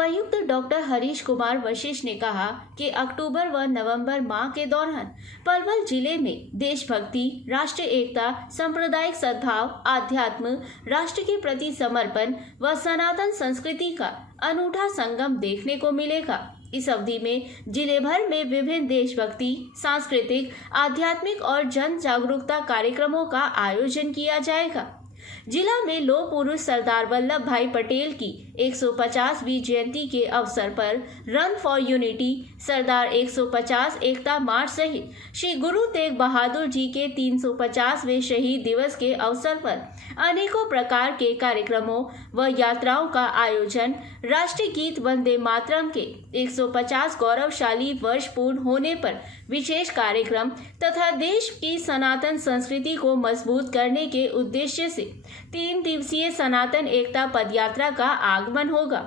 उपायुक्त डॉक्टर हरीश कुमार वशिष्ठ ने कहा कि अक्टूबर व नवंबर माह के दौरान पलवल जिले में देशभक्ति, राष्ट्रीय एकता, सांप्रदायिक सद्भाव, आध्यात्म, राष्ट्र के प्रति समर्पण व सनातन संस्कृति का अनूठा संगम देखने को मिलेगा। इस अवधि में जिले भर में विभिन्न देशभक्ति, सांस्कृतिक, आध्यात्मिक और जन जागरूकता कार्यक्रमों का आयोजन किया जाएगा। जिला में लौह पुरुष सरदार वल्लभ भाई पटेल की 150वीं जयंती के अवसर पर रन फॉर यूनिटी, सरदार 150 एकता मार्च सहित श्री गुरु तेग बहादुर जी के 350वें शहीद दिवस के अवसर पर अनेकों प्रकार के कार्यक्रमों व यात्राओं का आयोजन, राष्ट्रीय गीत वंदे मातरम के 150 गौरवशाली वर्ष पूर्ण होने पर विशेष कार्यक्रम तथा देश की सनातन संस्कृति को मजबूत करने के उद्देश्य से 3 दिवसीय सनातन एकता पदयात्रा का आगमन होगा।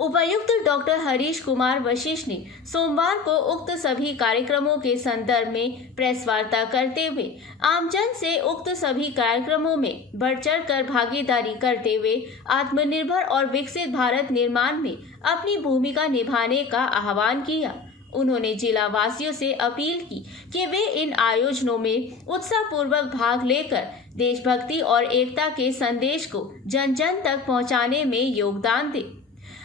उपायुक्त डॉक्टर हरीश कुमार वशिष्ठ ने सोमवार को उक्त सभी कार्यक्रमों के संदर्भ में प्रेस वार्ता करते हुए आमजन से उक्त सभी कार्यक्रमों में बढ़ चढ़ कर भागीदारी करते हुए आत्मनिर्भर और विकसित भारत निर्माण में अपनी भूमिका निभाने का आह्वान किया। उन्होंने जिला वासियों से अपील की कि वे इन आयोजनों में उत्साहपूर्वक भाग लेकर देशभक्ति और एकता के संदेश को जन जन तक पहुंचाने में योगदान दें।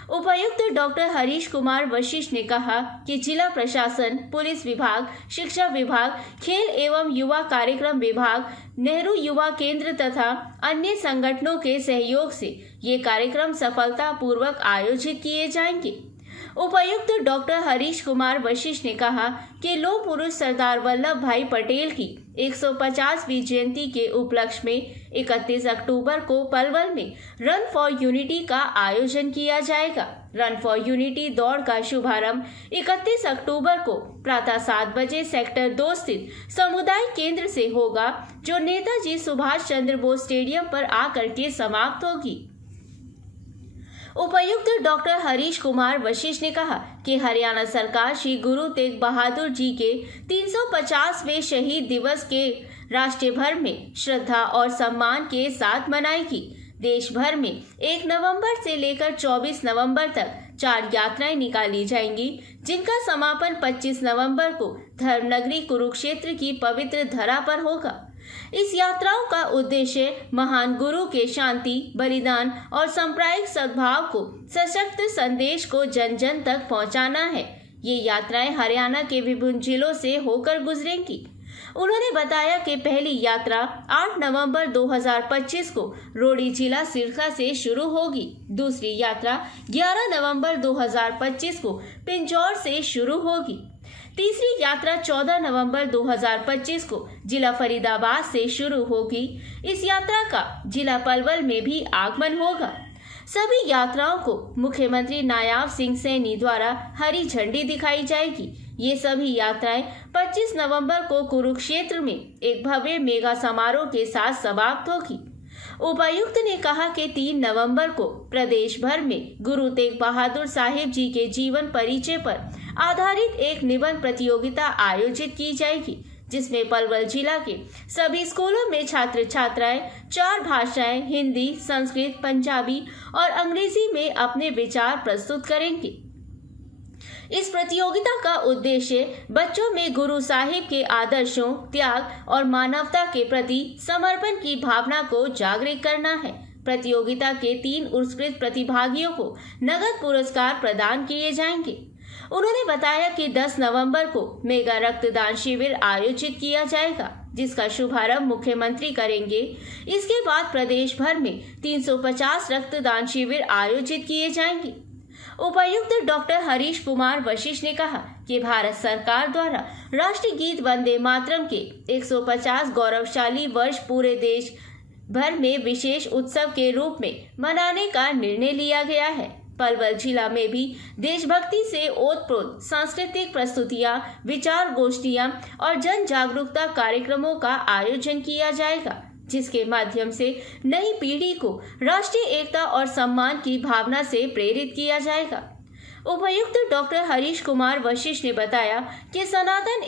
उपायुक्त डॉक्टर हरीश कुमार वशिष्ठ ने कहा कि जिला प्रशासन, पुलिस विभाग, शिक्षा विभाग, खेल एवं युवा कार्यक्रम विभाग, नेहरू युवा केंद्र तथा अन्य संगठनों के सहयोग से ये कार्यक्रम सफलतापूर्वक आयोजित किए जाएंगे। उपायुक्त डॉक्टर हरीश कुमार वशिष्ठ ने कहा कि लौह पुरुष सरदार वल्लभ भाई पटेल की 150वीं जयंती के उपलक्ष्य में 31 अक्टूबर को पलवल में रन फॉर यूनिटी का आयोजन किया जाएगा। रन फॉर यूनिटी दौड़ का शुभारंभ 31 अक्टूबर को प्रातः 7 बजे सेक्टर 2 स्थित सामुदायिक केंद्र से होगा, जो नेताजी सुभाष चंद्र बोस स्टेडियम पर आकर के समाप्त होगी। उपायुक्त डॉक्टर हरीश कुमार वशिष्ठ ने कहा कि हरियाणा सरकार श्री गुरु तेग बहादुर जी के 350वें शहीद दिवस के राष्ट्र भर में श्रद्धा और सम्मान के साथ मनाएगी। देश भर में 1 नवंबर से लेकर 24 नवंबर तक 4 यात्राएं निकाली जाएंगी, जिनका समापन 25 नवंबर को धर्मनगरी कुरुक्षेत्र की पवित्र धरा पर होगा। इस यात्राओं का उद्देश्य महान गुरु के शांति, बलिदान और सांप्रदायिक सद्भाव को सशक्त संदेश को जन जन तक पहुंचाना है। ये यात्राएं हरियाणा के विभिन्न जिलों से होकर गुजरेंगी। उन्होंने बताया कि पहली यात्रा 8 नवंबर 2025 को रोड़ी जिला सिरसा से शुरू होगी। दूसरी यात्रा 11 नवंबर 2025 को पिंजौर से शुरू होगी। तीसरी यात्रा 14 नवंबर 2025 को जिला फरीदाबाद से शुरू होगी। इस यात्रा का जिला पलवल में भी आगमन होगा। सभी यात्राओं को मुख्यमंत्री नायाब सिंह सैनी द्वारा हरी झंडी दिखाई जाएगी। ये सभी यात्राएं 25 नवंबर को कुरुक्षेत्र में एक भव्य मेगा समारोह के साथ समाप्त होगी। उपायुक्त ने कहा कि 3 नवंबर को प्रदेश भर में गुरु तेग बहादुर साहिब जी के जीवन परिचय पर आधारित एक निबंध प्रतियोगिता आयोजित की जाएगी, जिसमें पलवल जिला के सभी स्कूलों में छात्र छात्राएं 4 भाषाएं हिंदी, संस्कृत, पंजाबी और अंग्रेजी में अपने विचार प्रस्तुत करेंगे। इस प्रतियोगिता का उद्देश्य बच्चों में गुरु साहिब के आदर्शों, त्याग और मानवता के प्रति समर्पण की भावना को जागृत करना है। प्रतियोगिता के 3 उत्कृष्ट प्रतिभागियों को नगद पुरस्कार प्रदान किए जाएंगे। उन्होंने बताया कि 10 नवंबर को मेगा रक्तदान शिविर आयोजित किया जाएगा, जिसका शुभारंभ मुख्यमंत्री करेंगे। इसके बाद प्रदेश भर में 350 रक्तदान शिविर आयोजित किए जाएंगे। उपायुक्त डॉक्टर हरीश कुमार वशिष्ठ ने कहा कि भारत सरकार द्वारा राष्ट्रीय गीत वंदे मातरम के 150 गौरवशाली वर्ष पूरे देश भर में विशेष उत्सव के रूप में मनाने का निर्णय लिया गया है। पलवल जिला में भी देशभक्ति से ओतप्रोत सांस्कृतिक प्रस्तुतियां, विचार गोष्ठियां और जन जागरूकता कार्यक्रमों का आयोजन किया जाएगा, जिसके माध्यम से नई पीढ़ी को राष्ट्रीय एकता और सम्मान की भावना से प्रेरित किया जाएगा। उपायुक्त डॉक्टर हरीश कुमार वशिष्ठ ने बताया कि सनातन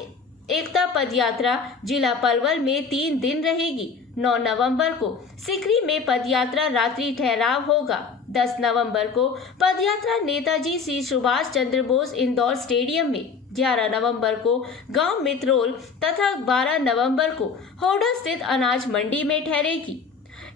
एकता पदयात्रा जिला पलवल में 3 दिन रहेगी। 9 नवंबर को सिकरी में पदयात्रा रात्रि ठहराव होगा। 10 नवंबर को पदयात्रा नेताजी श्री सुभाष चंद्र बोस इंदौर स्टेडियम में, 11 नवंबर को गांव मित्रोल तथा 12 नवंबर को होडा स्थित अनाज मंडी में ठहरेगी।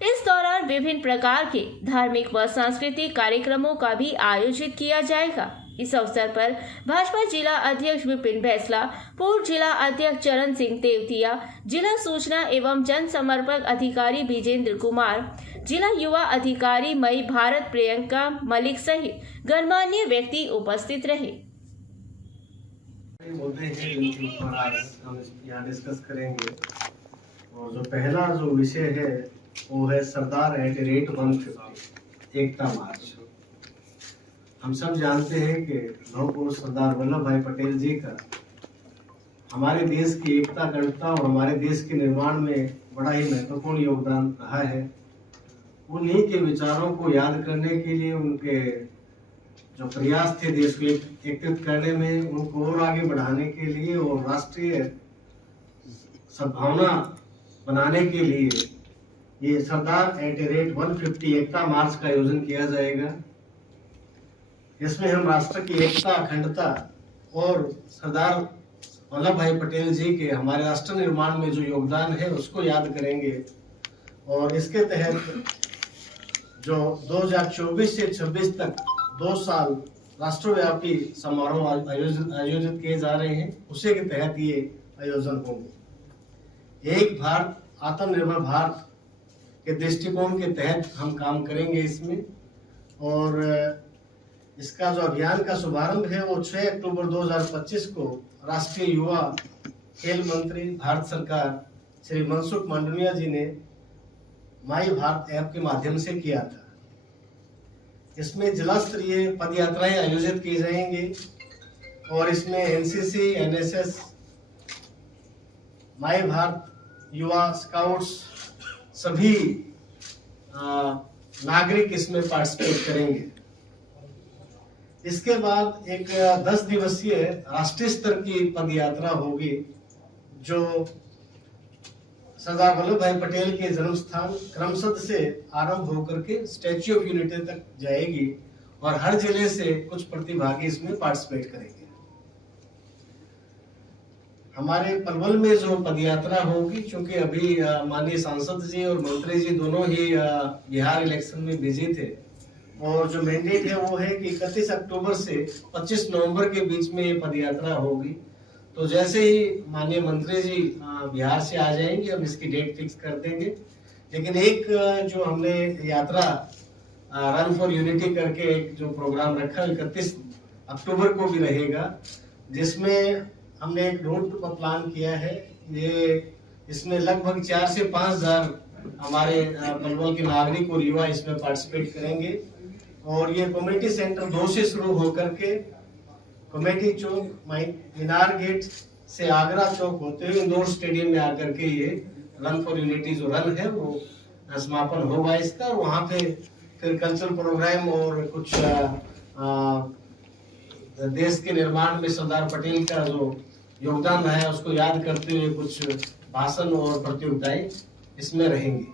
इस दौरान विभिन्न प्रकार के धार्मिक व सांस्कृतिक कार्यक्रमों का भी आयोजित किया जाएगा। इस अवसर पर भाजपा जिला अध्यक्ष विपिन बैसला, पूर्व जिला अध्यक्ष चरण सिंह तेवतिया, जिला सूचना एवं जनसंपर्क अधिकारी विजेंद्र कुमार, जिला युवा अधिकारी मई भारत प्रियंका मलिक सहित गणमान्य व्यक्ति उपस्थित रहे। मुद्दे हैं जिनके ऊपर आज हम यहाँ डिस्कस करेंगे, और जो पहला जो विषय है वो है सरदार एट रेट 150 एकता मार्च। हम सब जानते हैं कि लौह पुरुष सरदार वल्लभ भाई पटेल जी का हमारे देश की एकता, अखंडता और हमारे देश के निर्माण में बड़ा ही महत्वपूर्ण योगदान रहा है। उन्हीं के विचारों को याद करने के लिए, उनके जो प्रयास थे देश को एकत्रित करने में, उनको और आगे बढ़ाने के लिए और राष्ट्रीय सद्भावना बनाने के लिए ये सरदार एट रेट 150 एकता मार्च का आयोजन किया जाएगा। इसमें हम राष्ट्र की एकता, अखंडता और सरदार वल्लभ भाई पटेल जी के हमारे राष्ट्र निर्माण में जो योगदान है उसको याद करेंगे। और इसके तहत जो 2024 से 26 तक 2 साल राष्ट्रव्यापी समारोह आयोजित किए जा रहे हैं, उसी के तहत ये आयोजन होंगे। एक भारत, आत्मनिर्भर भारत के दृष्टिकोण के तहत हम काम करेंगे इसमें। और इसका जो अभियान का शुभारंभ है वो 6 अक्टूबर 2025 को राष्ट्रीय युवा खेल मंत्री भारत सरकार श्री मनसुख मांडविया जी ने माई भारत ऐप के माध्यम से किया था। इसमें जिला स्तरीय पद यात्राएं आयोजित की जाएंगी और इसमें एनसीसी, एनएसएस, माई भारत, युवा स्काउट्स, सभी नागरिक इसमें पार्टिसिपेट करेंगे। इसके बाद एक 10 दिवसीय राष्ट्रीय स्तर की पद यात्रा होगी जो सरदार वल्लभ भाई पटेल के जन्म स्थान करमसद से आरंभ होकर के स्टैच्यू ऑफ यूनिटी तक जाएगी और हर जिले से कुछ प्रतिभागी इसमें पार्टिसिपेट करेंगे। हमारे पलवल में जो पदयात्रा होगी, क्योंकि अभी माननीय सांसद जी और मंत्री जी दोनों ही बिहार इलेक्शन में बिजी थे और जो मैंडेट है वो है कि 31 अक्टूबर से 25 नवंबर के बीच में ये पदयात्रा होगी। तो जैसे ही माननीय मंत्री जी बिहार से आ जाएंगे हम इसकी डेट फिक्स कर देंगे। लेकिन एक जो हमने यात्रा रन फॉर यूनिटी करके एक जो प्रोग्राम रखा 31 अक्टूबर को भी रहेगा, जिसमें हमने एक रूट का प्लान किया है। इसमें लगभग 4 से 5 हजार हमारे पलवल के नागरिक और युवा इसमें पार्टिसिपेट करेंगे। और ये कम्युनिटी सेंटर 2 से शुरू होकर के कमेटी चौक, मीनार गेट से आगरा चौक होते हुए इंदौर स्टेडियम में आकर के ये रन फॉर यूनिटी जो रन है वो समापन होगा इसका। वहाँ पे फिर कल्चरल प्रोग्राम और कुछ देश के निर्माण में सरदार पटेल का जो योगदान रहा है उसको याद करते हुए कुछ भाषण और प्रतियोगिताएं इसमें रहेंगी।